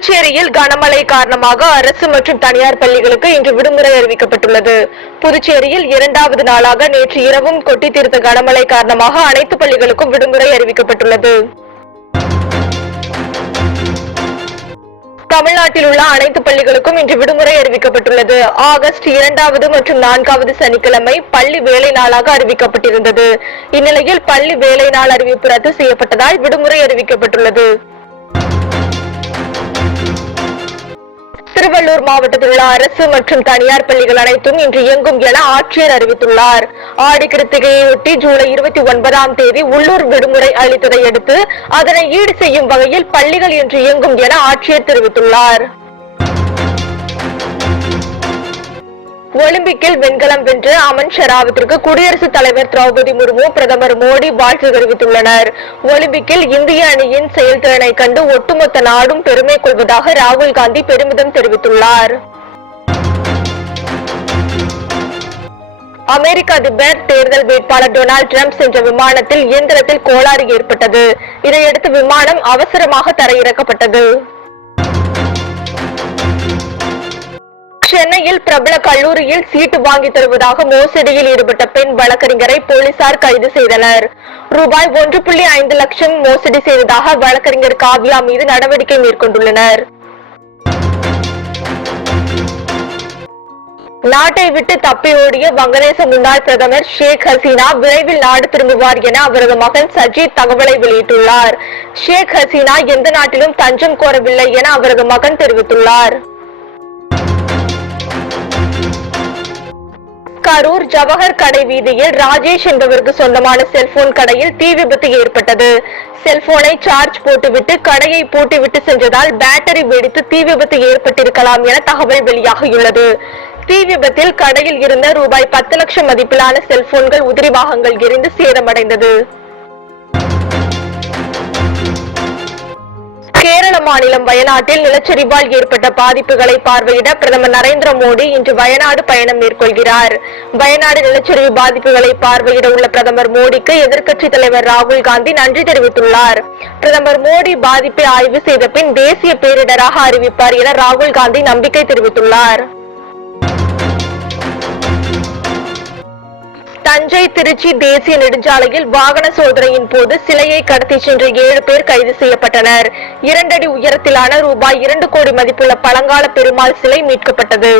புதுச்சேரியில் கனமழை காரணமாக அரசு மற்றும் தனியார் பள்ளிகளுக்கு இன்று விடுமுறை அறிவிக்கப்பட்டுள்ளது. புதுச்சேரியில் இரண்டாவது நாளாக நேற்று இரவும் கொட்டி தீர்த்த கனமழை காரணமாக அனைத்து பள்ளிகளுக்கும் விடுமுறை அறிவிக்கப்பட்டுள்ளது. தமிழ்நாட்டில் உள்ள அனைத்து பள்ளிகளுக்கும் இன்று விடுமுறை அறிவிக்கப்பட்டுள்ளது. ஆகஸ்ட் இரண்டாவது மற்றும் நான்காவது சனிக்கிழமை பள்ளி வேலை நாளாக அறிவிக்கப்பட்டிருந்தது. இந்நிலையில் பள்ளி வேலை நாள் அறிவிப்பு ரத்து செய்யப்பட்டதால் விடுமுறை அறிவிக்கப்பட்டுள்ளது. திருவள்ளூர் மாவட்டத்தில் உள்ள அரசு மற்றும் தனியார் பள்ளிகள் அனைத்தும் இன்று இயங்கும் என ஆட்சியர் அறிவித்துள்ளார். ஆடி கிருத்திகையொட்டி ஜூலை இருபத்தி ஒன்பதாம் தேதி உள்ளூர் விடுமுறை அளித்ததை அடுத்து அதனை ஈடு செய்யும் வகையில் பள்ளிகள் இன்று இயங்கும் என ஆட்சியர் தெரிவித்துள்ளார். ஒலிம்பிக்கில் வெண்கலம் வென்று அமன் ஷெராவத்திற்கு குடியரசுத் தலைவர் திரௌபதி முர்மு பிரதமர் மோடி வாழ்த்து தெரிவித்துள்ளனர். ஒலிம்பிக்கில் இந்திய அணியின் செயல்திறனை கண்டு ஒட்டுமொத்த நாடும் பெருமை கொள்வதாக ராகுல் காந்தி பெருமிதம் தெரிவித்துள்ளார். அமெரிக்க அதிபர் தேர்தல் வேட்பாளர் டொனால்டு டிரம்ப் சென்ற விமானத்தில் இயந்திரத்தில் கோளாறு ஏற்பட்டது. இதையடுத்து விமானம் அவசரமாக தரையிறக்கப்பட்டது. சென்னையில் பிரபல கல்லூரியில் சீட்டு வாங்கி தருவதாக மோசடியில் ஈடுபட்ட பெண் வழக்கறிஞரை போலீசார் கைது செய்தனர். ரூபாய் ஒன்று புள்ளி ஐந்து லட்சம் மோசடி செய்ததாக வழக்கறிஞர் காவ்யா மீது நடவடிக்கை மேற்கொண்டுள்ளனர். நாட்டை விட்டு தப்பி ஓடிய வங்கதேச முன்னாள் பிரதமர் ஷேக் ஹசீனா விரைவில் நாடு திரும்புவார் என அவரது மகன் சஜித் தகவலை வெளியிட்டுள்ளார். ஷேக் ஹசீனா எந்த நாட்டிலும் தஞ்சம் கோரவில்லை என அவரது மகன் தெரிவித்துள்ளார். கரூர் ஜவஹர் கடை வீதியில் ராஜேஷ் என்பவருக்கு சொந்தமான செல்போன் கடையில் தீ விபத்து ஏற்பட்டது. செல்போனை சார்ஜ் போட்டுவிட்டு கடையை பூட்டிவிட்டு சென்றதால் பேட்டரி வெடித்து தீ விபத்து ஏற்பட்டிருக்கலாம் என தகவல் வெளியாகியுள்ளது. தீ விபத்தில் கடையில் இருந்த ரூபாய் பத்து லட்சம் மதிப்பிலான செல்போன்கள் உதிரி பாகங்கள் எரிந்து சேதமடைந்தது. மாநிலம் வயநாட்டில் நிலச்சரிவால் ஏற்பட்ட பாதிப்புகளை பார்வையிட பிரதமர் நரேந்திர மோடி இன்று வயநாடு பயணம் மேற்கொள்கிறார். வயநாடு நிலச்சரிவு பாதிப்புகளை பார்வையிட உள்ள பிரதமர் மோடிக்கு எதிர்க்கட்சித் தலைவர் ராகுல் காந்தி நன்றி தெரிவித்துள்ளார். பிரதமர் மோடி பாதிப்பை ஆய்வு செய்த பின் தேசிய பேரிடராக அறிவிப்பார் என ராகுல் காந்தி நம்பிக்கை தெரிவித்துள்ளார். தஞ்சை திருச்சி தேசிய நெடுஞ்சாலையில் வாகன சோதனையின் போது சிலையை கடத்தி சென்ற ஏழு பேர் கைது செய்யப்பட்டனர். இரண்டடி உயரத்திலான ரூபாய் இரண்டு கோடி மதிப்புள்ள பழங்கால பெருமாள் சிலை மீட்கப்பட்டது.